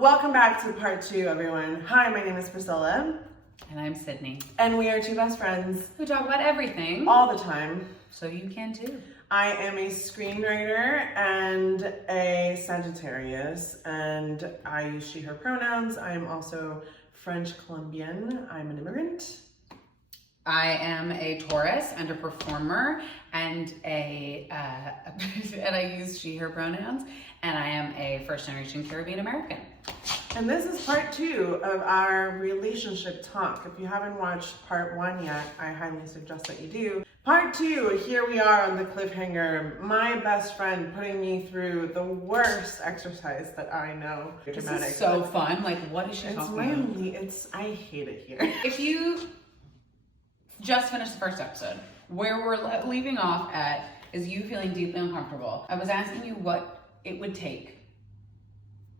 Welcome back to part 2, everyone. Hi, my name is Priscilla. And I'm Sydney. And we are two best friends. Who talk about everything. All the time. So you can too. I am a screenwriter and a Sagittarius, and I use she, her pronouns. I am also French Colombian. I'm an immigrant. I am a Taurus and a performer and and I use she, her pronouns, and I am a first generation Caribbean American. And this is part 2 of our relationship talk. If you haven't watched part 1 yet, I highly suggest that you do. Part 2, here we are on the cliffhanger. My best friend putting me through the worst exercise that I know. This is so fun. Like, what is she talking about? I hate it here. If you just finished the first episode, where we're leaving off at is you feeling deeply uncomfortable. I was asking you what it would take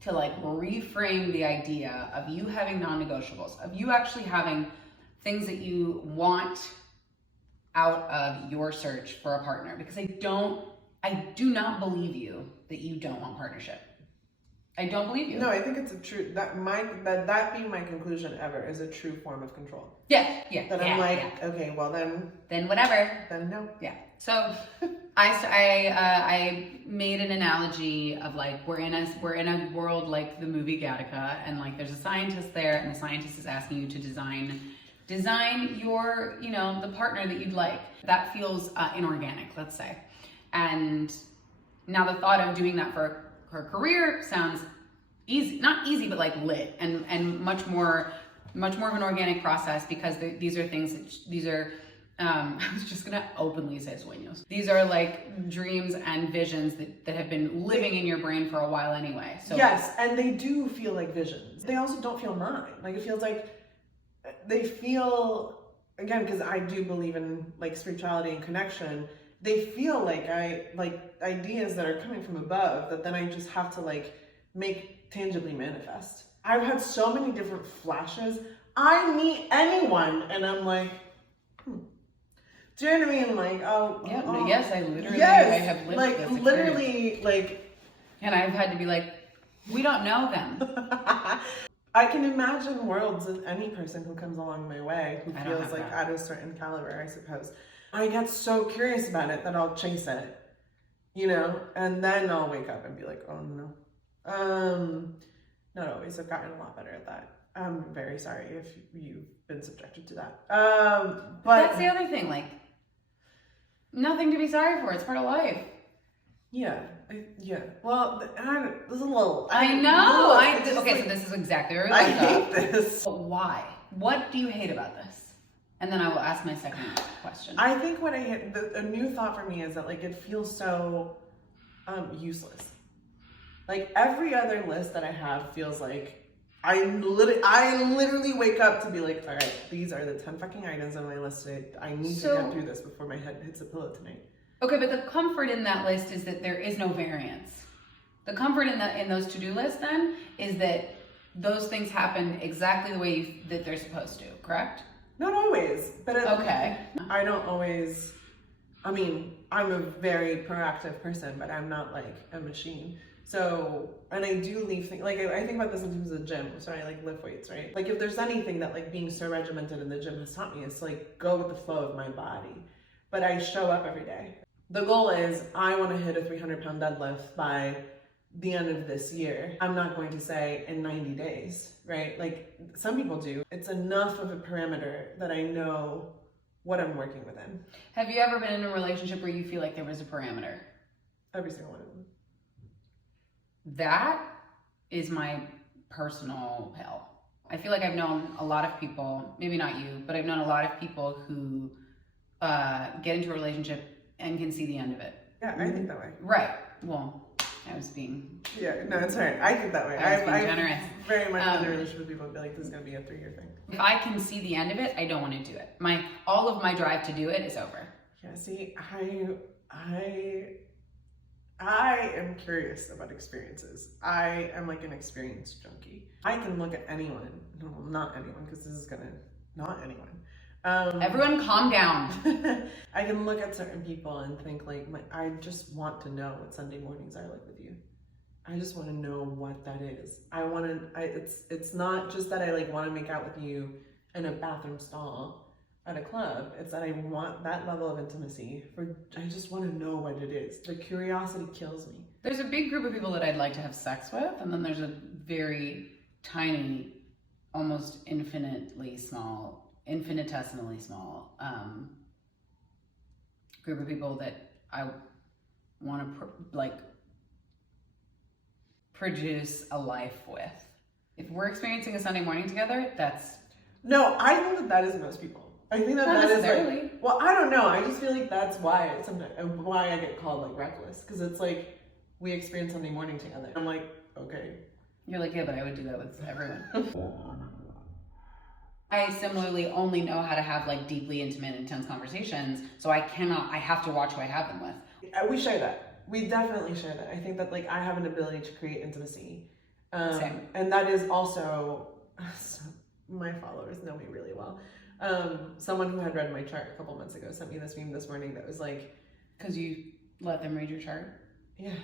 to like reframe the idea of you having non-negotiables, of you actually having things that you want out of your search for a partner. Because I do not believe you that you don't want partnership. I don't believe you. No, I think it's a true, that being my conclusion ever is a true form of control. Yeah. I'm like, okay, well then whatever. Then no. Yeah. So I made an analogy of like we're in a world like the movie Gattaca, and like there's a scientist there, and the scientist is asking you to design your, the partner that you'd like. That feels inorganic, let's say. And now the thought of doing that for her career sounds easy, not easy, but like lit and much more of an organic process, because these are things I was just gonna openly say sueños. These are like dreams and visions that have been living in your brain for a while anyway. So yes, and they do feel like visions. They also don't feel mine. Like it feels like they feel, again, because I do believe in like spirituality and connection, they feel like ideas that are coming from above that then I just have to like make tangibly manifest. I've had so many different flashes. I meet anyone and I'm like, do you know what I mean? Like, yes, I literally, yes, I have lived like this literally, experience. like, and I've had to be like, we don't know them. I can imagine worlds of any person who comes along my way who feels like at a certain caliber, I suppose. I get so curious about it that I'll chase it, and then I'll wake up and be like, oh no. Not always. I've gotten a lot better at that. I'm very sorry if you've been subjected to that. But that's the other thing, like, nothing to be sorry for. It's part of life. Yeah. Well, this is a little. I know. So this is exactly where I hate this. But why? What do you hate about this? And then I will ask my second question. I think what I hate, a new thought for me is that like it feels so useless. Like every other list that I have feels like I literally wake up to be like, all right, these are the 10 fucking items on my list today. I need to get through this before my head hits the pillow tonight. Okay, but the comfort in that list is that there is no variance. The comfort in those to-do lists then is that those things happen exactly the way that they're supposed to, correct? Not always, but okay. I don't always. I mean, I'm a very proactive person, but I'm not like a machine. So, and I do leave things, like I think about this in terms of the gym, so I like lift weights, right? Like if there's anything that like being so regimented in the gym has taught me, is to like go with the flow of my body. But I show up every day. The goal is I want to hit a 300-pound deadlift by the end of this year. I'm not going to say in 90 days, right? Like some people do. It's enough of a parameter that I know what I'm working within. Have you ever been in a relationship where you feel like there was a parameter? Every single one of them. That is my personal hell. I feel like I've known a lot of people, maybe not you, but I've known a lot of people who get into a relationship and can see the end of it. Yeah, I think that way. Right. Well, I was being... Yeah, no, it's all right. I think that way. I was being generous. Very much in a relationship with people and be like, this is going to be a 3-year thing. If I can see the end of it, I don't want to do it. All of my drive to do it is over. Yeah, see, I am curious about experiences. I am like an experience junkie. I can look at anyone, no, not anyone, because this is not anyone. Everyone calm down. I can look at certain people and think like, I just want to know what Sunday mornings are like with you. I just want to know what that is. It's not just that I like want to make out with you in a bathroom stall at a club. It's that I want that level of intimacy. I just want to know what it is. The curiosity kills me. There's a big group of people that I'd like to have sex with, and then there's a very tiny, almost infinitesimally small group of people that I want to produce a life with. If we're experiencing a Sunday morning together, that's... No, I think that is most people. I think that Not that is necessarily. like, well, I don't know. I just feel like that's why I get called like reckless, because it's like we experience Sunday morning together. I'm like, okay. You're like, yeah, but I would do that with everyone. I similarly only know how to have like deeply intimate, intense conversations, so I have to watch who I have them with. We share that. We definitely share that. I think that like I have an ability to create intimacy. Same. And that is also, my followers know me really well. Someone who had read my chart a couple months ago sent me this meme this morning that was like, because you let them read your chart? yeah.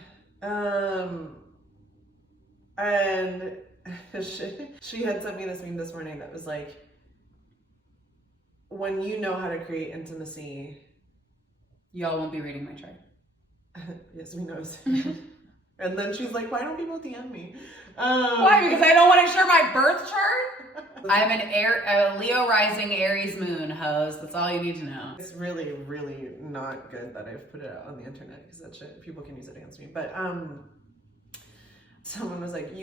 And she had sent me this meme this morning that was like, when you know how to create intimacy, Y'all won't be reading my chart. yes, we know. And then she's like, why don't people DM me? Why? Because I don't want to share my birth chart? I'm a Leo rising Aries moon, host. That's all you need to know. It's really, really not good that I've put it out on the internet, because that shit, people can use it against me. But someone was like,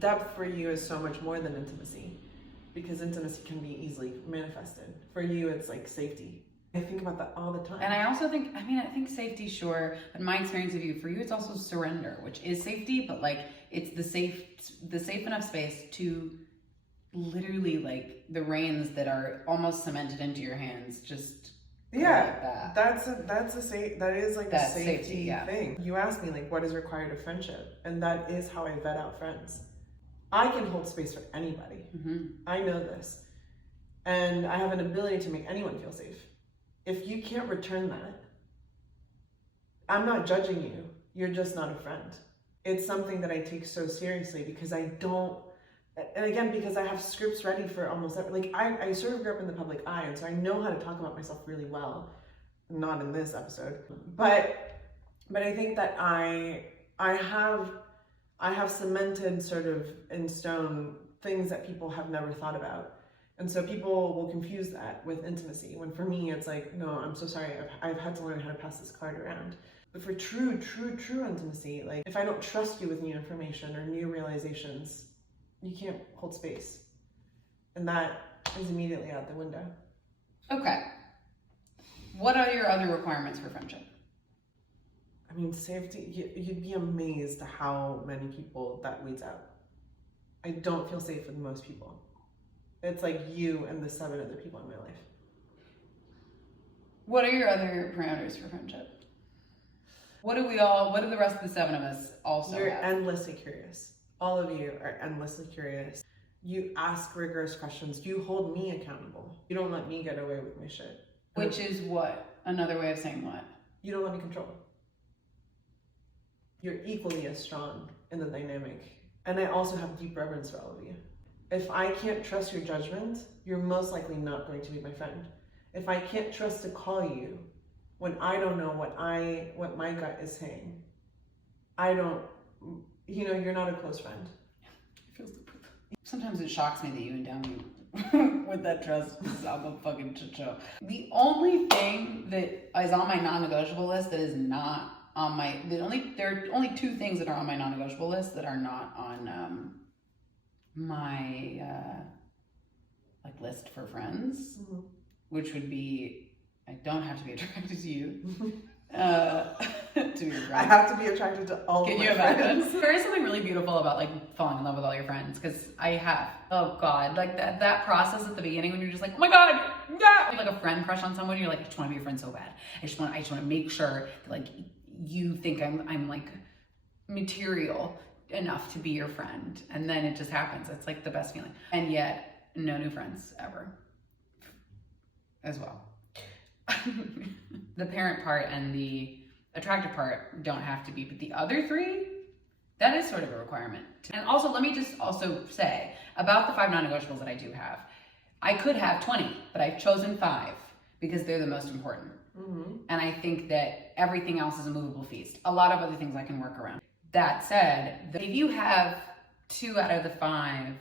depth for you is so much more than intimacy, because intimacy can be easily manifested. For you, it's like safety. I think about that all the time. And I also think, I think safety, sure, but my experience of you, for you, it's also surrender, which is safety, but like it's the safe enough space to literally like the reins that are almost cemented into your hands, just yeah, like that. That is like a safety yeah. thing. You asked me like what is required of friendship, and that is how I vet out friends. I can hold space for anybody. Mm-hmm. I know this, and I have an ability to make anyone feel safe. If you can't return that, I'm not judging you. You're just not a friend. It's something that I take so seriously, because I don't, and again, because I have scripts ready for almost every, like I sort of grew up in the public eye, and so I know how to talk about myself really well. Not in this episode, but I think that I have cemented sort of in stone things that people have never thought about. And so people will confuse that with intimacy, when for me it's like, no, I'm so sorry, I've had to learn how to pass this card around. But for true intimacy, like if I don't trust you with new information or new realizations, you can't hold space. And that is immediately out the window. Okay. What are your other requirements for friendship? I mean, safety, you'd be amazed how many people that weeds out. I don't feel safe with most people. It's like you and the 7 other people in my life. What are your other parameters for friendship? What do the rest of the 7 of us also You're have? endlessly curious. All of you are endlessly curious. You ask rigorous questions. You hold me accountable. You don't let me get away with my shit. Which is what? Another way of saying what? You don't let me control. You're equally as strong in the dynamic. And I also have deep reverence for all of you. If I can't trust your judgment, you're most likely not going to be my friend. If I can't trust to call you when I don't know what my gut is saying, you're not a close friend. Sometimes it shocks me that you endow me with that trust, because I'm a fucking chicho. The only thing that is on my non-negotiable list that is not on there are only 2 things that are on my non-negotiable list that are not on my list for friends, Mm-hmm. which would be, I don't have to be attracted to you to your friend. I have to be attracted to all Can of my you imagine? friends. There is something really beautiful about falling in love with all your friends, because I have. Oh God, that process at the beginning when you're just like, oh my God, yeah, like a friend crush on someone. You're like, I just want to be a friend so bad. I just want to make sure that you think I'm like material enough to be your friend, and then it just happens. It's like the best feeling. And yet, no new friends ever, as well. The parent part and the attractive part don't have to be, but the other 3, That is sort of a requirement. And also, let me just also say about the 5 non-negotiables that I do have. I could have 20, but I've chosen 5 because they're the most important. Mm-hmm. And I think that everything else is a movable feast. A lot of other things I can work around. That said, if you have 2 out of the 5,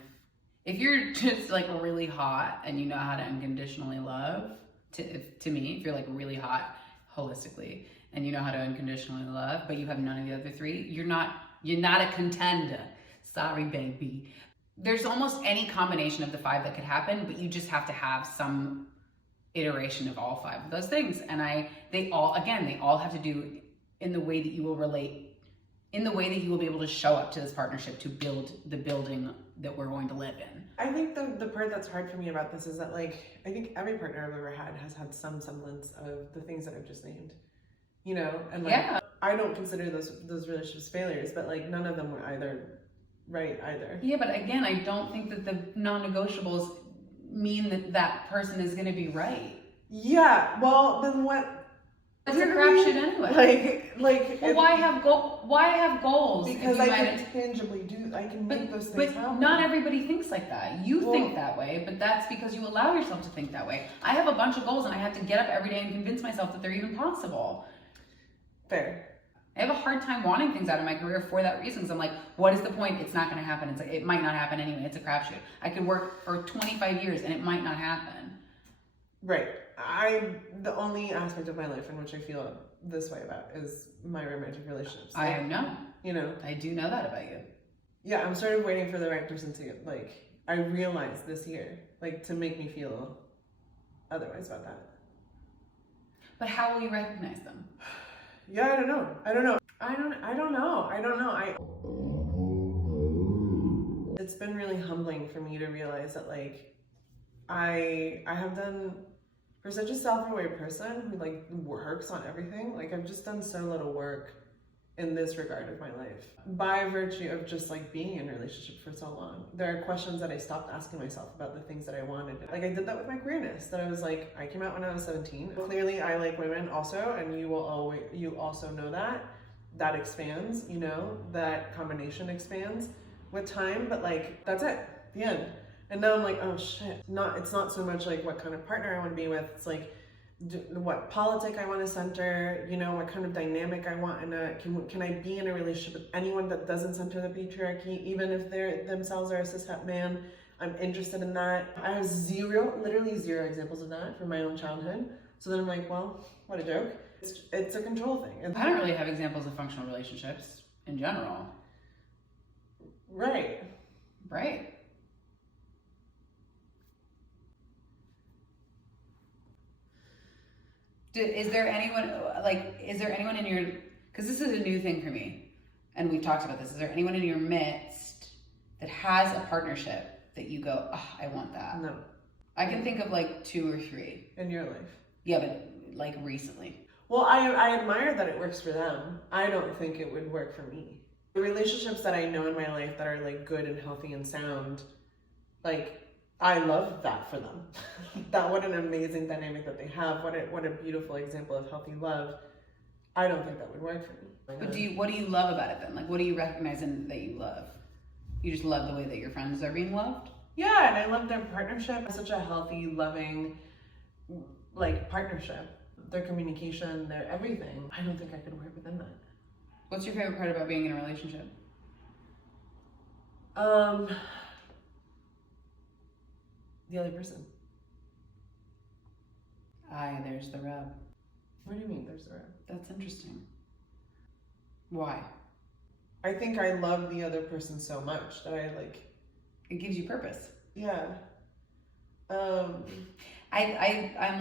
if you're just like really hot and you know how to unconditionally love, to me, if you're like really hot holistically and you know how to unconditionally love, but you have none of the other 3, you're not a contender. Sorry, baby. There's almost any combination of the 5 that could happen, but you just have to have some iteration of all 5 of those things. And they all have to do in the way that you will relate, in the way that you will be able to show up to this partnership to build the building that we're going to live in. I think the part that's hard for me about this is that, like, I think every partner I've ever had has had some semblance of the things that I've just named, you know? And like, yeah. I don't consider those relationships failures, but like none of them were right either. Yeah, but again, I don't think that the non-negotiables mean that that person is going to be right. Yeah, well, then what? It's a crapshoot anyway. Like. Well, why have goals? Because I can tangibly I can make those things happen. But not everybody thinks like that. You think that way, but that's because you allow yourself to think that way. I have a bunch of goals and I have to get up every day and convince myself that they're even possible. Fair. I have a hard time wanting things out of my career for that reason. Because I'm like, what is the point? It's not going to happen. It's like, it might not happen anyway. It's a crapshoot. I could work for 25 years and it might not happen. Right. The only aspect of my life in which I feel this way about is my romantic relationships. I know. You know. I do know that about you. Yeah, I'm sort of waiting for the right person to, like, I realized this year, like, to make me feel otherwise about that. But how will you recognize them? Yeah, I don't know. It's been really humbling for me to realize that, like, I have done, for such a self-aware person who like works on everything, like I've just done so little work in this regard of my life by virtue of just like being in a relationship for so long. There are questions that I stopped asking myself about the things that I wanted. Like I did that with my queerness, that I was like, I came out when I was 17. Clearly I like women also, and you also know that expands, you know, that combination expands with time, but like that's it, the end. And now I'm like, oh shit, it's not so much like what kind of partner I want to be with, it's like what politic I want to center, you know, what kind of dynamic I want can I be in a relationship with anyone that doesn't center the patriarchy, even if they're themselves are a cis-het man. I'm interested in that. I have literally zero examples of that from my own childhood. So then I'm like, well, what a joke. It's a control thing. I don't really have examples of functional relationships in general. Right. Is there anyone in your, because this is a new thing for me, and we've talked about this, is there anyone in your midst that has a partnership that you go, oh, I want that? No. I can think of like 2 or 3. In your life? Yeah, but like recently. Well, I admire that it works for them. I don't think it would work for me. The relationships that I know in my life that are like good and healthy and sound, like, I love that for them. What an amazing dynamic that they have. What a beautiful example of healthy love. I don't think that would work for me. But what do you love about it then? Like, what do you recognize that you love? You just love the way that your friends are being loved? Yeah, and I love their partnership. It's such a healthy, loving, like, partnership. Their communication, their everything. I don't think I could work within that. What's your favorite part about being in a relationship? The other person. There's the rub. What do you mean there's the rub? That's interesting. Why? I think I love the other person so much that I like... It gives you purpose. Yeah. I'm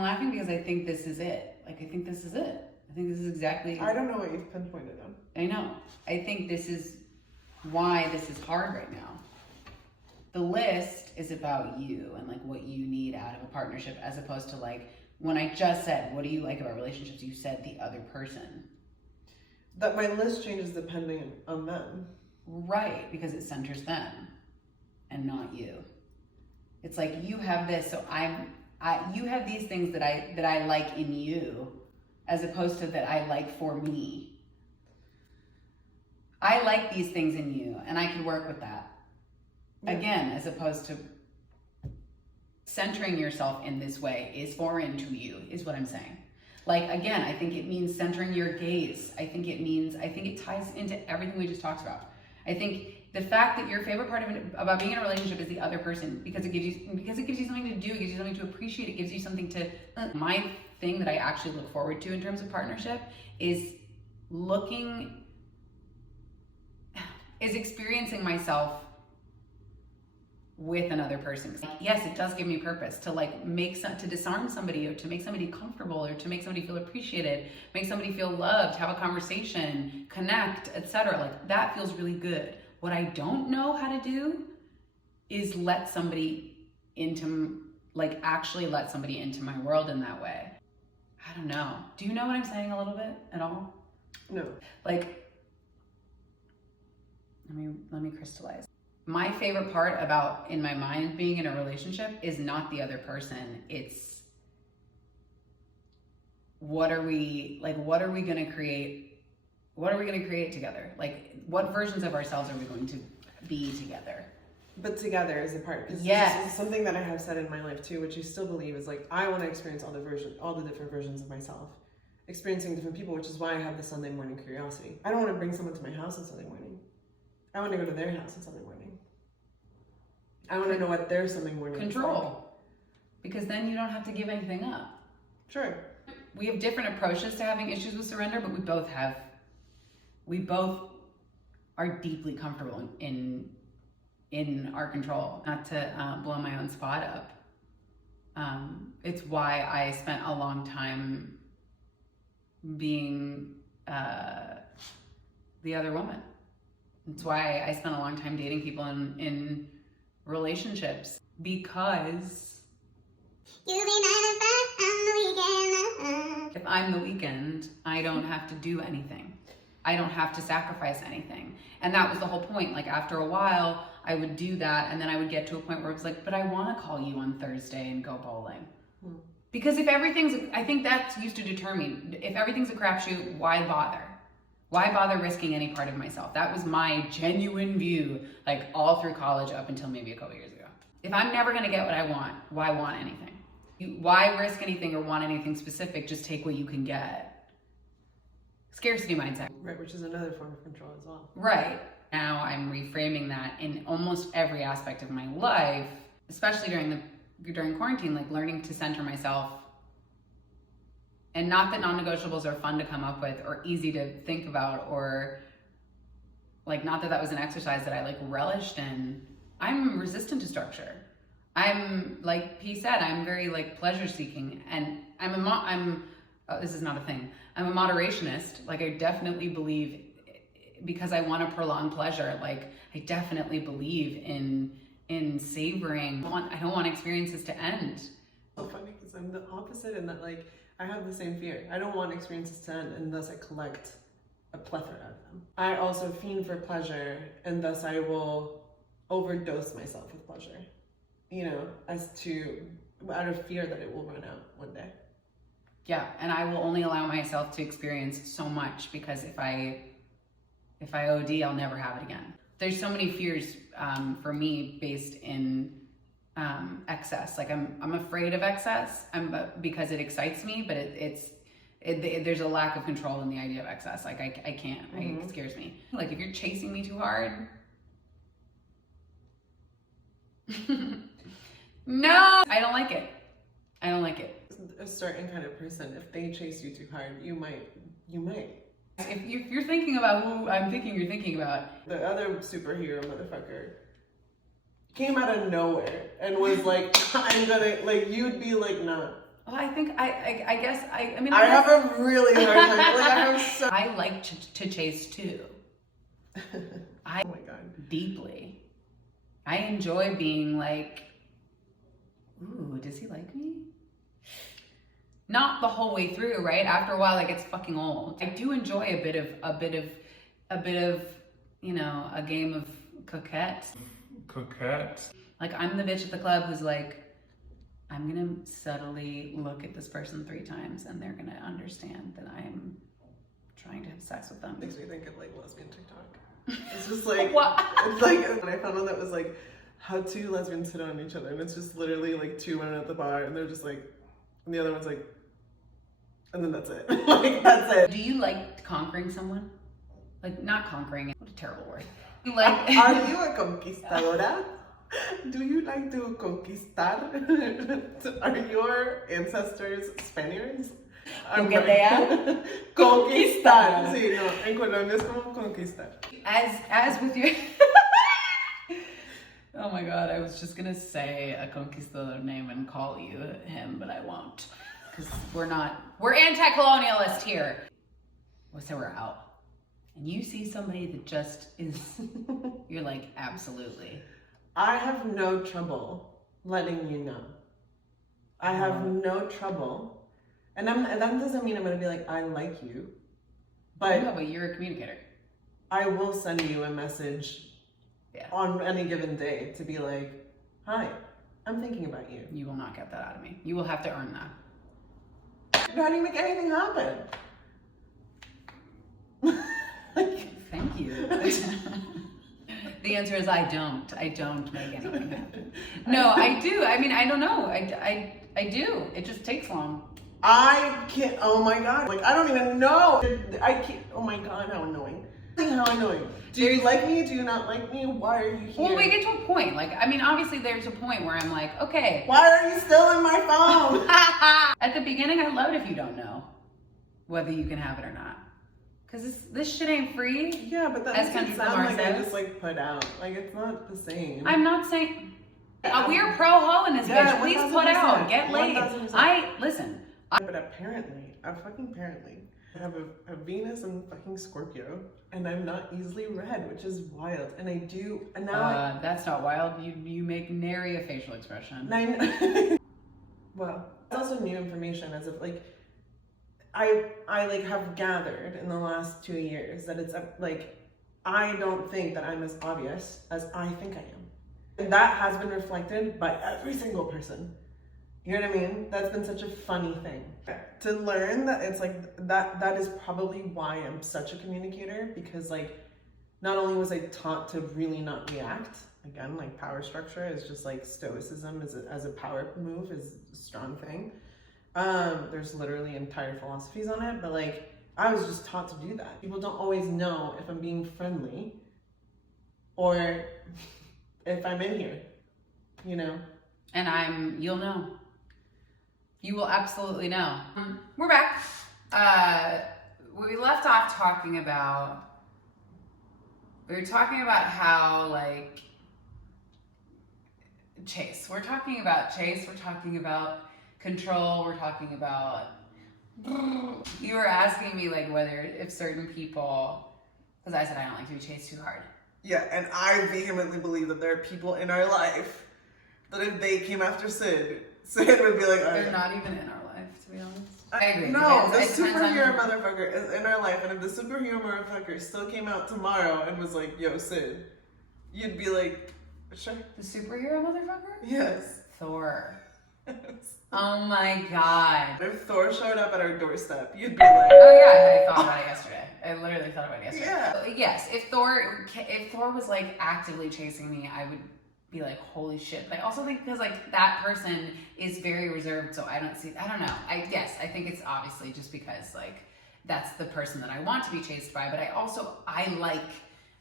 laughing because I think this is it. Like, I think this is it. I think this is exactly... I don't know what you've pinpointed on. I know. I think this is why this is hard right now. The list is about you and like what you need out of a partnership, as opposed to like when I just said, what do you like about relationships? You said the other person. That my list changes depending on them. Right, because it centers them and not you. It's like you have this, so you have these things that I like in you, as opposed to that I like for me. I like these things in you and I could work with that. Yeah. Again, as opposed to centering yourself in this way is foreign to you, is what I'm saying. Like, again, I think it means centering your gaze. I think it ties into everything we just talked about. I think the fact that your favorite part of it, about being in a relationship, is the other person, because it gives you something to do, it gives you something to appreciate, it gives you something to. My thing that I actually look forward to in terms of partnership is experiencing myself with another person. Yes, it does give me purpose to to disarm somebody, or to make somebody comfortable, or to make somebody feel appreciated, make somebody feel loved, have a conversation, connect, etc. Like, that feels really good. What I don't know how to do is actually let somebody into my world in that way. I don't know. Do you know what I'm saying a little bit at all? No. Like, let me crystallize. My favorite part about, in my mind, being in a relationship is not the other person. It's what are we going to create? What are we going to create together? Like, what versions of ourselves are we going to be together? But together is a part. Yes. This is something that I have said in my life too, which I still believe is like, I want to experience all the different versions of myself, experiencing different people, which is why I have the Sunday morning curiosity. I don't want to bring someone to my house on Sunday morning. I want to go to their house on Sunday morning. I want to know what their Sunday morning Control. is like. Because then you don't have to give anything up. Sure. We have different approaches to having issues with surrender, but we both are deeply comfortable in our control. Not to blow my own spot up. It's why I spent a long time being the other woman. It's why I spent a long time dating people in relationships, because if I'm the weekend, I don't have to do anything. I don't have to sacrifice anything. And that was the whole point. Like, after a while, I would do that, and then I would get to a point where it's like, but I want to call you on Thursday and go bowling. Because I think that used to deter me. If everything's a crapshoot, why bother? Why bother risking any part of myself? That was my genuine view, like, all through college up until maybe a couple years ago. If I'm never gonna get what I want, why want anything? Why risk anything or want anything specific? Just take what you can get. Scarcity mindset. Right, which is another form of control as well. Right. Now I'm reframing that in almost every aspect of my life, especially during quarantine, like, learning to center myself. And not that non-negotiables are fun to come up with or easy to think about, or like, not that was an exercise that I like relished in. I'm resistant to structure. I'm, like P said, I'm very like pleasure seeking, and this is not a thing. I'm a moderationist. Like, I definitely believe, because I want to prolong pleasure. Like, I definitely believe in savoring. I don't want experiences to end. So funny, because I'm the opposite in that, like, I have the same fear. I don't want experiences to end, and thus I collect a plethora of them. I also fiend for pleasure, and thus I will overdose myself with pleasure, out of fear that it will run out one day. Yeah, and I will only allow myself to experience so much, because if I OD, I'll never have it again. There's so many fears for me based in excess. Like, I'm afraid of excess, because it excites me, but there's a lack of control in the idea of excess. Like, I can't. Mm-hmm. It scares me. Like, if you're chasing me too hard, no, I don't like it. I don't like it. A certain kind of person, if they chase you too hard, you might. If you're thinking about who I'm thinking you're thinking about, the other superhero motherfucker came out of nowhere and was like, I'm gonna, like, you'd be like, nah. Well, I think I guess I have a really hard time. I like to chase too. Oh my God. Deeply. I enjoy being like, ooh, does he like me? Not the whole way through, right? After a while, it gets fucking old. I do enjoy a bit of, a game of coquette. Like, I'm the bitch at the club who's like, I'm gonna subtly look at this person 3 times and they're gonna understand that I'm trying to have sex with them. Makes me think of like lesbian TikTok. It's just like, What? it's like, and I found one that was like, how two lesbians hit on each other. And it's just literally like two women at the bar and they're just like, and the other one's like, and then that's it. Like, that's it. Do you like conquering someone? Like, not conquering, what a terrible word. You like... Are you a conquistadora? Do you like to conquistar? Are your ancestors Spaniards? Coquetear? Conquistar. Sí, no, en Colombia es como conquistar. As with your... Oh my god, I was just gonna say a conquistador name and call you him, but I won't. Because we're anti-colonialist here. Let's say we're out. And you see somebody that just is, you're like, absolutely. I have no trouble letting you know. I have no trouble. And that doesn't mean I'm gonna be like, I like you. But no, but you're a communicator. I will send you a message on any given day to be like, hi, I'm thinking about you. You will not get that out of me. You will have to earn that. How do you make anything happen? Thank you. The answer is I don't make anything happen. No, I do. I mean, I don't know. I do. It just takes long. I can't, oh my god. Like, I don't even know. I can't, oh my god, how annoying. How annoying. Do you like me? Do you not like me? Why are you here? Well, we get to a point. Like, I mean, obviously there's a point where I'm like, okay. Why are you still in my phone? At the beginning, I love it if you don't know whether you can have it or not. Because this shit ain't free. Yeah, but that makes it sound like I just like put out. Like, it's not the same. I'm not saying, we're pro-ho in this bitch. Please put out, get laid. 1000%. Listen. But apparently, I have a Venus and fucking Scorpio, and I'm not easily read, which is wild. And I do, and now that's not wild. You make nary a facial expression. Well, it's also new information as of like, I like have gathered in the last 2 years that it's like, I don't think that I'm as obvious as I think I am. And that has been reflected by every single person. You know what I mean? That's been such a funny thing. To learn that it's like, that is probably why I'm such a communicator, because like, not only was I taught to really not react, again, like power structure is just like stoicism as a power move is a strong thing. There's literally entire philosophies on it, but like, I was just taught to do that. People don't always know if I'm being friendly or if I'm in here, you know? And you'll know. You will absolutely know. We're back. We left off talking about, we were talking about how like, chase. We're talking about chase, we're talking about control, we're talking about, you were asking me like if certain people, because I said I don't like to be chased too hard. Yeah, and I vehemently believe that there are people in our life that if they came after Syd would be like, oh, they're not even in our life, to be honest. I agree. No, the superhero motherfucker is in our life, and if the superhero motherfucker still came out tomorrow and was like, yo, Syd, you'd be like, sure. The superhero motherfucker? Yes. Thor. Oh my god. If Thor showed up at our doorstep, you'd be like, oh yeah, I thought about it yesterday. I literally thought about it yesterday. Yeah. Yes, if Thor was like actively chasing me, I would be like, holy shit. But I also think because like that person is very reserved, so I don't know. I think it's obviously just because like that's the person that I want to be chased by, but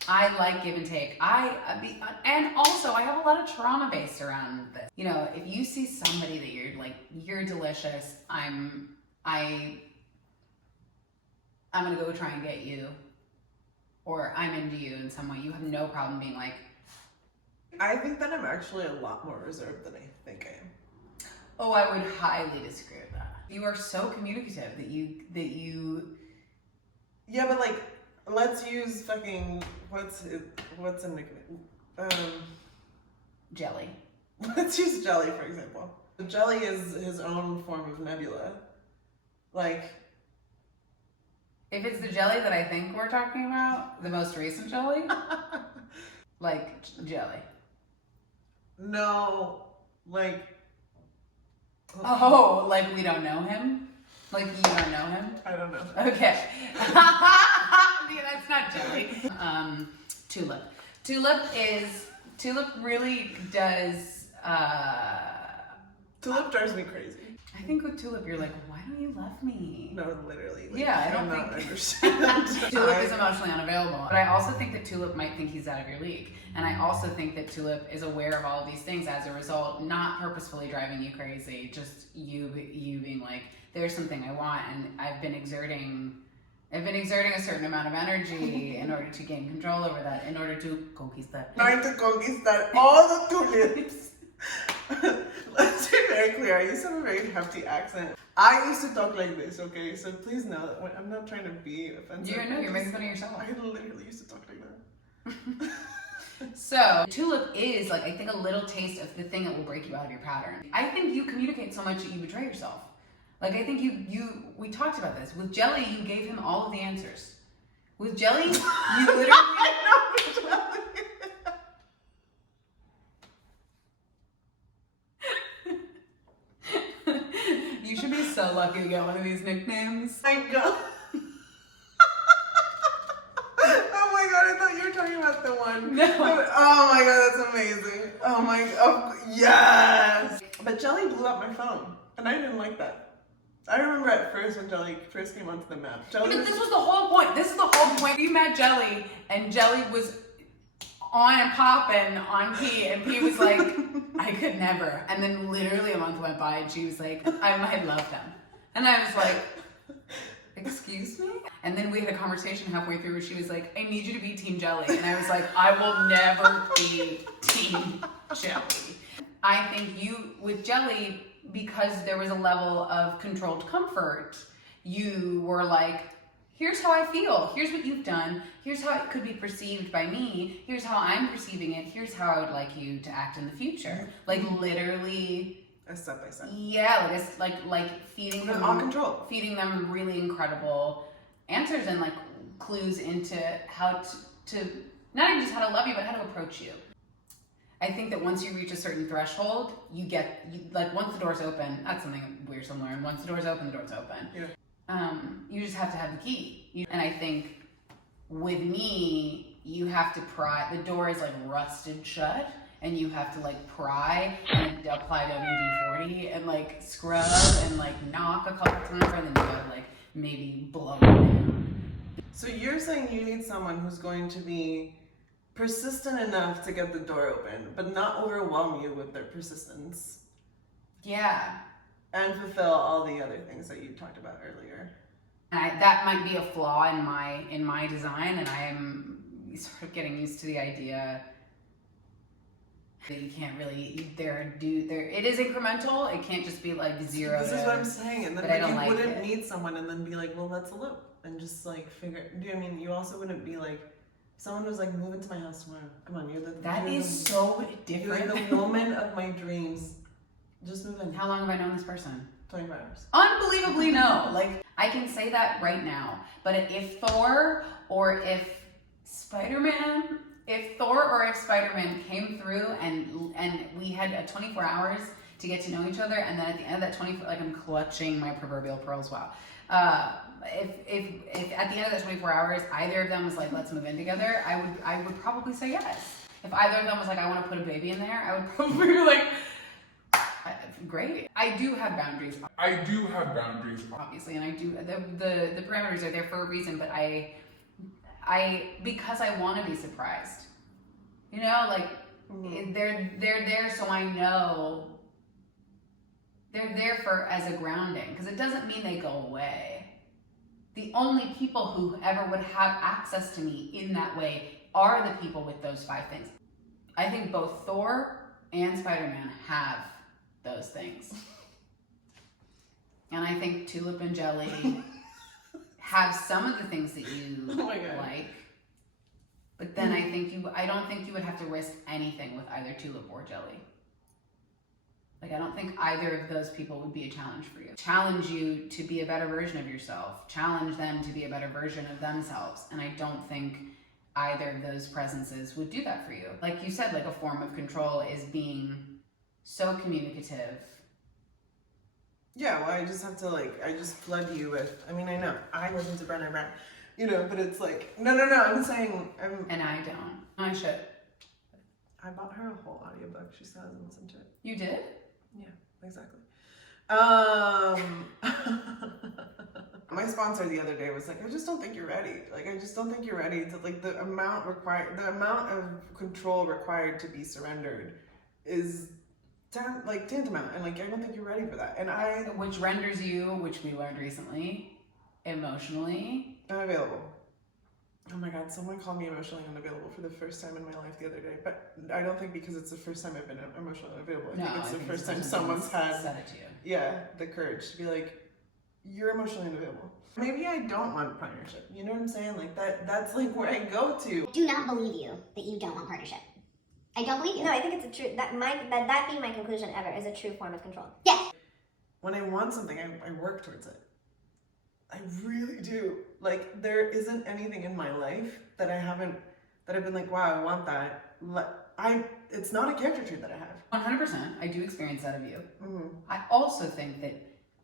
I like give and take. And also I have a lot of trauma based around this. You know, if you see somebody that you're like, you're delicious, I'm gonna go try and get you, or I'm into you in some way, you have no problem being like, I think that I'm actually a lot more reserved than I think I am. oh, I would highly disagree with that. You are so communicative that you. Yeah, but like, let's use fucking what's a nickname? Jelly. Let's use Jelly for example. Jelly is his own form of nebula. Like, if it's the Jelly that I think we're talking about, the most recent Jelly, like Jelly. No, like. Oh, like we don't know him? Like you don't know him? I don't know. Okay. Yeah, that's not Jelly. Tulip. Tulip really does. Tulip drives me crazy. I think with Tulip, you're like, why don't you love me? No, literally. Like, Yeah, I don't cannot think understand. Tulip is emotionally unavailable. But I also think that Tulip might think he's out of your league. And I also think that Tulip is aware of all of these things as a result, not purposefully driving you crazy, just you being like, there's something I want, and I've been exerting a certain amount of energy in order to gain control over that, in order to conquistar. Trying to conquistar all the tulips. Let's be very clear. I used to have a very hefty accent. I used to talk like this, okay? So please know that when I'm not trying to be offensive. You're making fun of yourself. I literally used to talk like that. So, Tulip is, like, I think a little taste of the thing that will break you out of your pattern. I think you communicate so much that you betray yourself. Like, I think we talked about this. With Jelly, you gave him all of the answers. With Jelly, you literally... You should be so lucky to get one of these nicknames. My God. Oh my God, I thought you were talking about the one. No. Oh my God, that's amazing. Oh my God, yes. But Jelly blew up my phone, and I didn't like that. I remember at first when Jelly first came onto the map. Jelly But this was the whole point. This is the whole point. We met Jelly, and Jelly was on and popping on P, and P was like, I could never. And then literally a month went by, and she was like, I might love them. And I was like, excuse me? And then we had a conversation halfway through where she was like, I need you to be Team Jelly. And I was like, I will never be Team Jelly. I think you, with Jelly, because there was a level of controlled comfort, you were like, here's how I feel, here's what you've done, here's how it could be perceived by me, here's how I'm perceiving it, here's how I would like you to act in the future. Like literally a step by step. Yeah, like feeding them on control. Feeding them really incredible answers and like clues into how to not even just how to love you, but how to approach you. I think that once you reach a certain threshold, like once the door's open, that's something we're still learning. Once the door's open, the door's open. Yeah. You just have to have the key. And I think with me, you have to pry. The door is like rusted shut, and you have to like pry and apply WD-40 and like scrub and like knock a couple times, and then you gotta like maybe blow it down. So you're saying you need someone who's going to be persistent enough to get the door open, but not overwhelm you with their persistence. Yeah. And fulfill all the other things that you talked about earlier. And that might be a flaw in my design, and I am sort of getting used to the idea that you can't really it is incremental. It can't just be like zero. This is what I'm saying, and then like, you wouldn't meet someone and then be like, well, let's elope and just like figure. Do you know what I mean? You also wouldn't be like, someone was like, move into my house tomorrow. Come on, That is so different. You're the woman of my dreams. Just move in. How long have I known this person? 24 hours. Unbelievably no. Like, I can say that right now. But if Thor or if Spider-Man came through and we had 24 hours to get to know each other, and then at the end of that 24, like I'm clutching my proverbial pearls, wow. If at the end of that 24 hours, either of them was like, let's move in together, I would probably say yes. If either of them was like, I want to put a baby in there, I would probably be like, great. I do have boundaries, obviously, and I do, the parameters are there for a reason, but I because I want to be surprised, you know, like they're there so I know they're there for as a grounding, because it doesn't mean they go away. The only people who ever would have access to me in that way are the people with those 5 things. I think both Thor and Spider-Man have those things. And I think Tulip and Jelly have some of the things that you like. But then I don't think you would have to risk anything with either Tulip or Jelly. Like, I don't think either of those people would be a challenge for you. Challenge you to be a better version of yourself. Challenge them to be a better version of themselves. And I don't think either of those presences would do that for you. Like you said, like a form of control is being so communicative. Yeah, well, I just have to I just flood you with, I mean, I know, I listen to Brenner Brown, you know, but it's like, no, I'm saying, And I don't. I should. I bought her a whole audiobook. She still hasn't listened to it. You did? Yeah, exactly. My sponsor the other day was like, I just don't think you're ready. Like, I just don't think you're ready to, like, the amount of control required to be surrendered is tantamount. And like, I don't think you're ready for that. And Which renders you, which we learned recently, emotionally unavailable. Oh my God, someone called me emotionally unavailable for the first time in my life the other day. But I don't think because it's the first time I've been emotionally unavailable. I think it's the first time someone's had said it to you. Yeah, the courage to be like, you're emotionally unavailable. Maybe I don't want partnership. You know what I'm saying? Like that's like where I go to. I do not believe you that you don't want partnership. I don't believe you. No, I think it's a true, that being my conclusion ever is a true form of control. Yes. When I want something, I work towards it. I really do. Like, there isn't anything in my life that I've been like, wow, I want that. It's not a character trait that I have. 100%. I do experience that of you. Mm-hmm. I also think that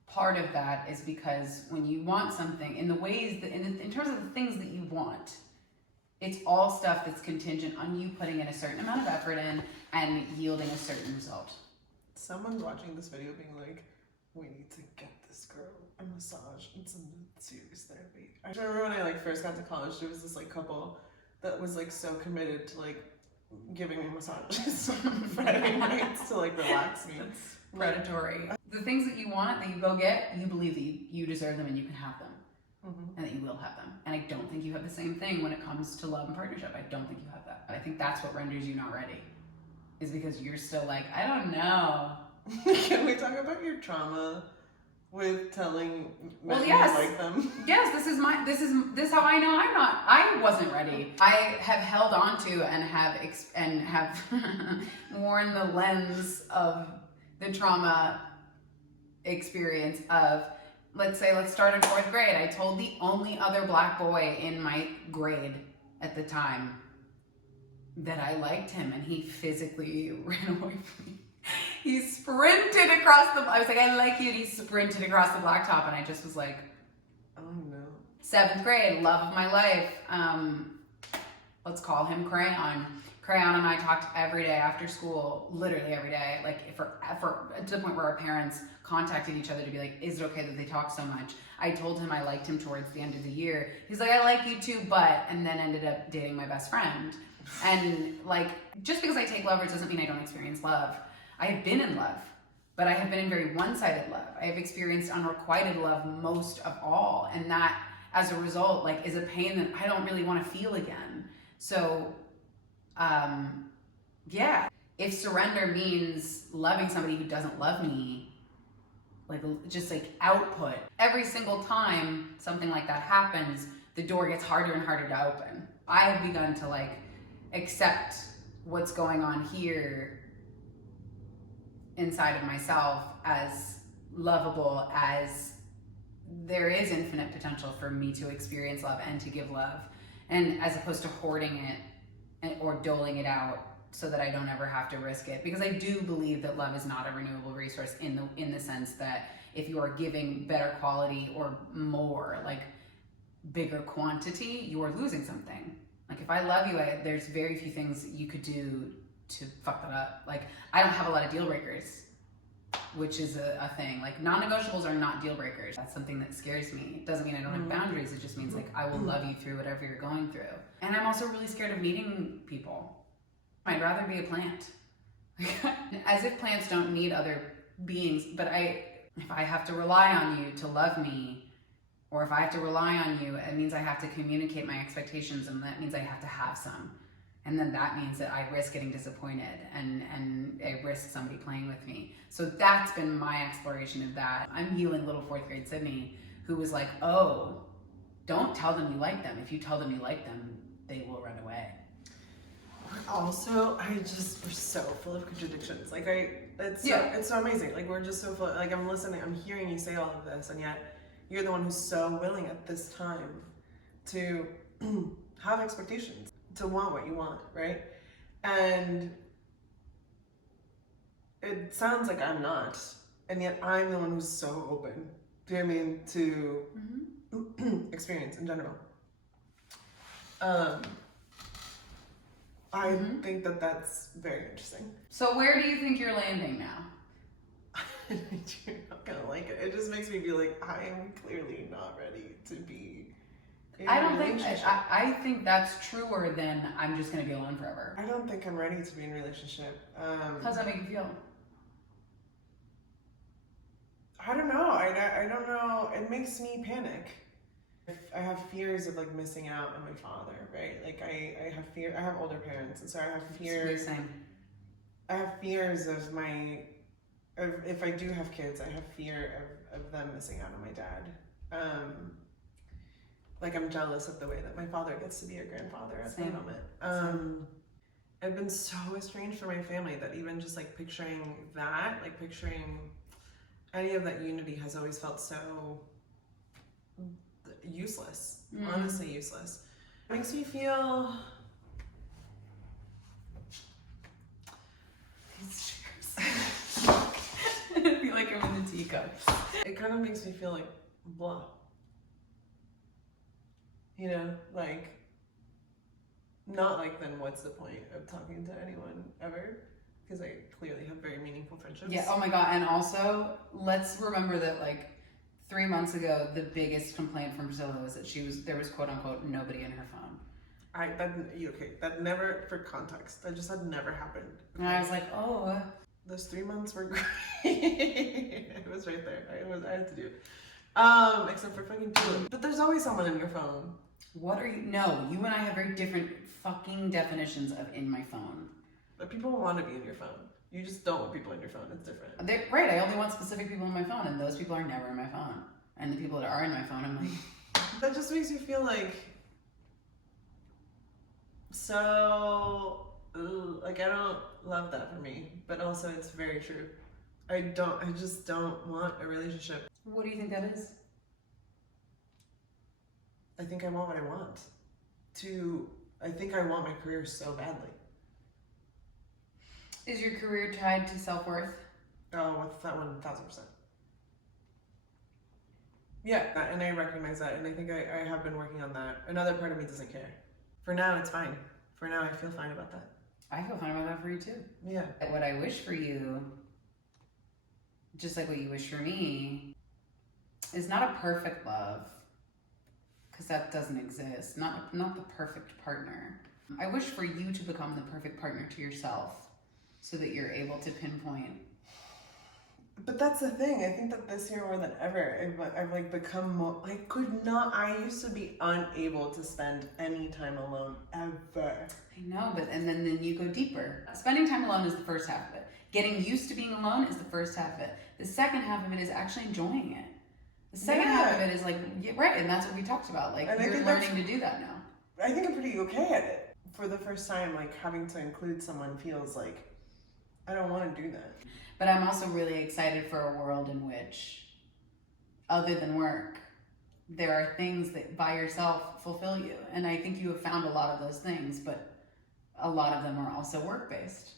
part of that is because when you want something, in the ways that, in terms of the things that you want, it's all stuff that's contingent on you putting in a certain amount of effort in and yielding a certain result. Someone's watching this video being like, we need to get this girl a massage and some serious therapy. I remember when I first got to college, there was this couple that was so committed to giving me massages on Friday nights to relax me. That's predatory. The things that you want, that you go get, you believe that you deserve them and you can have them. Mm-hmm. And that you will have them. And I don't think you have the same thing when it comes to love and partnership. I don't think you have that. I think that's what renders you not ready. Is because you're still I don't know. Can we talk about your trauma with telling men Well, yes. you like them? Yes, this is how I know I wasn't ready. I have held on to and have worn the lens of the trauma experience of, let's start in 4th grade. I told the only other black boy in my grade at the time that I liked him, and he physically ran away from me. He sprinted across I was like, I like you, and he sprinted across the blacktop, and I just was like, oh no. 7th grade, love of my life. Let's call him Crayon. Crayon and I talked every day after school, literally every day, for to the point where our parents contacted each other to be like, is it okay that they talk so much? I told him I liked him towards the end of the year. He's like, I like you too, but, and then ended up dating my best friend. And just because I take lovers doesn't mean I don't experience love. I have been in love, but I have been in very one-sided love. I have experienced unrequited love most of all. And that, as a result, is a pain that I don't really want to feel again. So, yeah. If surrender means loving somebody who doesn't love me, output, every single time something like that happens, the door gets harder and harder to open. I have begun to accept what's going on here inside of myself as lovable, as there is infinite potential for me to experience love and to give love, and as opposed to hoarding it or doling it out so that I don't ever have to risk it. Because I do believe that love is not a renewable resource in the sense that if you are giving better quality or more, bigger quantity, you are losing something. If I love you, there's very few things you could do to fuck that up. I don't have a lot of deal breakers, which is a thing. Non-negotiables are not deal breakers. That's something that scares me. It doesn't mean I don't have boundaries. It just means I will love you through whatever you're going through. And I'm also really scared of meeting people. I'd rather be a plant. As if plants don't need other beings, but if I have to rely on you to love me, or if I have to rely on you, it means I have to communicate my expectations, and that means I have to have some. And then that means that I risk getting disappointed and I risk somebody playing with me. So that's been my exploration of that. I'm healing little 4th grade Sydney, who was like, oh, don't tell them you like them. If you tell them you like them, they will run away. Also, we're so full of contradictions. It's so amazing. We're just so full. I'm listening, I'm hearing you say all of this, and yet you're the one who's so willing at this time to have expectations, to want what you want, right? And it sounds like I'm not, and yet I'm the one who's so open, do you know what I mean, to experience in general. I think that that's very interesting. So where do you think you're landing now? You're not gonna like it. It just makes me feel like I am clearly not ready to be in I a don't think, relationship. I think that's truer than I'm just gonna be alone forever. I don't think I'm ready to be in a relationship. How's that make you feel? I don't know. I don't know. It makes me panic. I have fears of like missing out on my father, right? Like I have fear. I have older parents, and so I have fears. I have fears of if I do have kids, I have fear of them missing out on my dad. Like I'm jealous of the way that my father gets to be a grandfather at the moment. I've been so estranged from my family that even just like picturing that, like picturing any of that unity has always felt so useless, honestly useless. It makes me feel... I feel like I'm in the teacups. It kind of makes me feel like blah. You know, like, not like then what's the point of talking to anyone ever? Because I clearly have very meaningful friendships. Yeah, oh my god, and also, let's remember that like 3 months ago, the biggest complaint from Priscilla was that there was quote unquote nobody in her phone. That never, for context, that just had never happened. And I was like, oh. Those 3 months were great. It was right there. I had to do it. Except for fucking 2. But there's always someone in your phone. What are you? No, you and I have very different fucking definitions of in my phone. But people want to be in your phone. You just don't want people in your phone. It's different. Right, I only want specific people in my phone, and those people are never in my phone. And the people that are in my phone, I'm like... That just makes me feel like... So... like, I don't love that for me. But also, it's very true. I just don't want a relationship. What do you think that is? I think I want what I want. I think I want my career so badly. Is your career tied to self-worth? Oh, what's that 1,000%? Yeah, and I recognize that, and I think I have been working on that. Another part of me doesn't care. For now, it's fine. For now, I feel fine about that. I feel fine about that for you too. Yeah. What I wish for you, just like what you wish for me, is not a perfect love, because that doesn't exist. Not the perfect partner. I wish for you to become the perfect partner to yourself, so that you're able to pinpoint. But that's the thing. I think that this year more than ever, I've like become more. I used to be unable to spend any time alone ever. I know, but and then you go deeper. Spending time alone is the first half of it. Getting used to being alone is the first half of it. The second half of it is actually enjoying it. The second half of it is like, right, and that's what we talked about. Like, you're learning to do that now. I think I'm pretty okay at it. For the first time, like having to include someone feels like I don't want to do that. But I'm also really excited for a world in which, other than work, there are things that by yourself fulfill you. And I think you have found a lot of those things, but a lot of them are also work-based.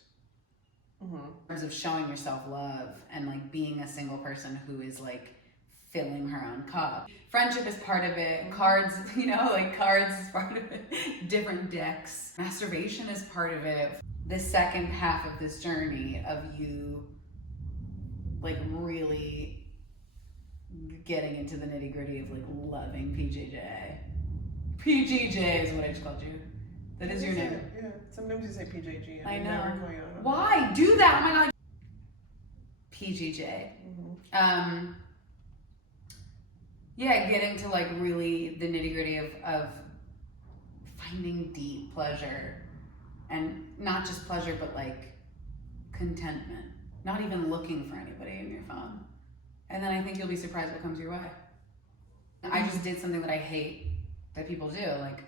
Mm-hmm. In terms of showing yourself love and like being a single person who is like filling her own cup. Friendship is part of it. Cards, cards is part of it. Different decks. Masturbation is part of it. The second half of this journey of you like really getting into the nitty gritty of like loving PJJ. PJJ is what I just called you. That is your name. Yeah. Sometimes you say PJG. And I know. Never call you out on Why? Do that. Oh my god. PJJ. Mm-hmm. Yeah, getting to like really the nitty gritty of finding deep pleasure, and not just pleasure, but like contentment. Not even looking for anybody in your phone. And then I think you'll be surprised what comes your way. I just did something that I hate that people do. Like,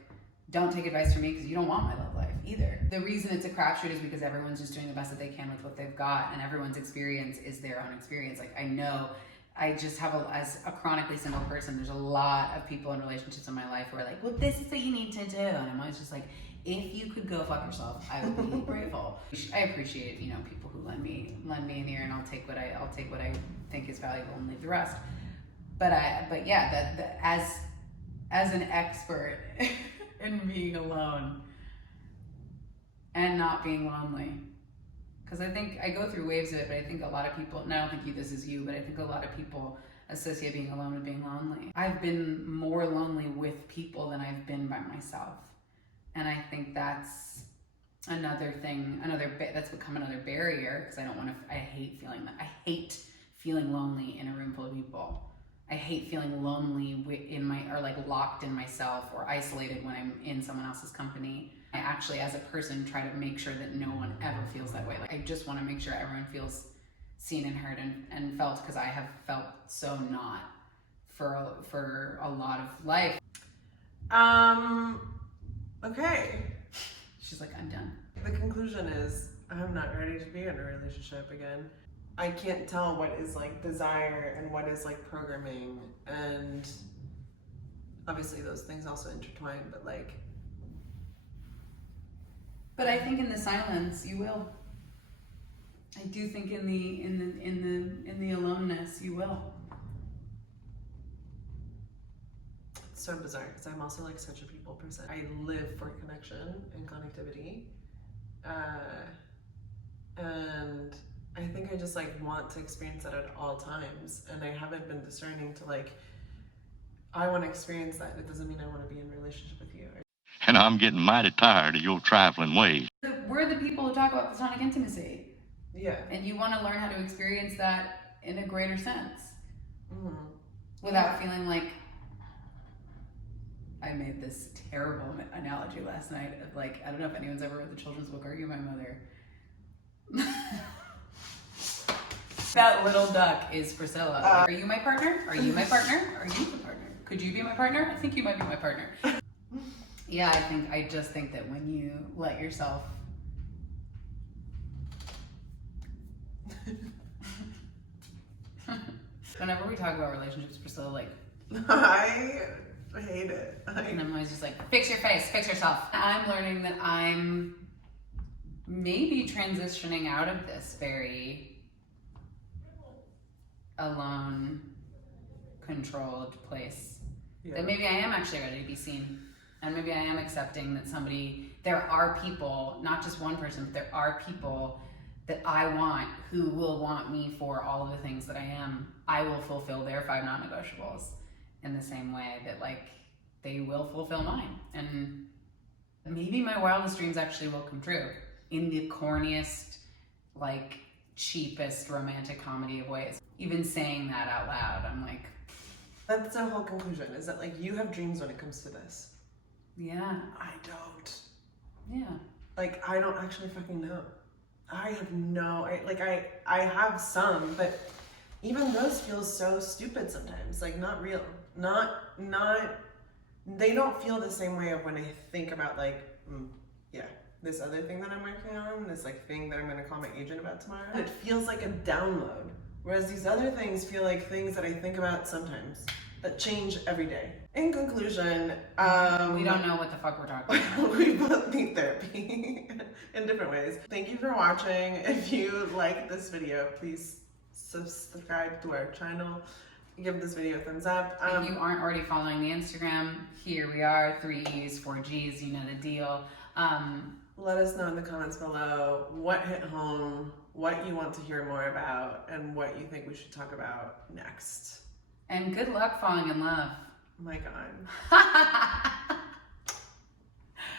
don't take advice from me because you don't want my love life either. The reason it's a crapshoot is because everyone's just doing the best that they can with what they've got, and everyone's experience is their own experience. Like, I know I just have as a chronically single person, there's a lot of people in relationships in my life who are like, well, this is what you need to do. And I'm always just like, if you could go fuck yourself, I would be grateful. I appreciate, people who lend me an ear, and I'll take what I think is valuable and leave the rest. But yeah, as an expert in being alone and not being lonely. Because I think I go through waves of it, but I think a lot of people, and I don't think this is you, but I think a lot of people associate being alone with being lonely. I've been more lonely with people than I've been by myself. And I think that's another thing, that's become another barrier, because I hate feeling that. I hate feeling lonely in a room full of people. I hate feeling lonely or like locked in myself or isolated when I'm in someone else's company. I actually, as a person, try to make sure that no one ever feels that way. Like, I just want to make sure everyone feels seen and heard and felt, because I have felt so not for a lot of life. Okay. She's like, I'm done. The conclusion is, I'm not ready to be in a relationship again. I can't tell what is like desire and what is like programming, and obviously those things also intertwine, but like. But I think in the silence you will. I do think in the aloneness you will. It's so bizarre because I'm also like such a people person. I live for connection and connectivity, and I think I just like want to experience that at all times, and I haven't been discerning to like, I want to experience that. It doesn't mean I want to be in a relationship with you. And I'm getting mighty tired of your trifling ways. We're the people who talk about platonic intimacy. Yeah. And you want to learn how to experience that in a greater sense. Mm-hmm. Without feeling like, I made this terrible analogy last night of like, I don't know if anyone's ever read the children's book, Are You My Mother? That little duck is Priscilla. Are you my partner? Are you my partner? Are you the partner? Could you be my partner? I think you might be my partner. Yeah, I just think that when you let yourself whenever we talk about relationships, Priscilla, like, I hate it. and I'm always just like, fix your face, fix yourself. I'm learning that I'm maybe transitioning out of this very alone, controlled place. Yeah. That maybe I am actually ready to be seen. And maybe I am accepting that there are people, not just one person, but there are people that I want who will want me for all of the things that I am. I will fulfill their 5 non-negotiables in the same way that like they will fulfill mine. And maybe my wildest dreams actually will come true in the corniest, like cheapest romantic comedy of ways. Even saying that out loud, I'm like, that's the whole conclusion, is that like you have dreams when it comes to this. yeah. I don't. Yeah. Like, I don't actually fucking know. I have I have some, but even those feel so stupid sometimes. Like, not real. They don't feel the same way of when I think about like, this other thing that I'm working on, this like thing that I'm gonna call my agent about tomorrow. It feels like a download. Whereas these other things feel like things that I think about sometimes, that change every day. In conclusion, we don't know what the fuck we're talking about. we both need therapy in different ways. Thank you for watching. If you like this video, please subscribe to our channel. Give this video a thumbs up. If you aren't already following the Instagram, here we are, 3 E's, 4 G's, you know the deal. Let us know in the comments below what hit home, what you want to hear more about, and what you think we should talk about next. And good luck falling in love. My God.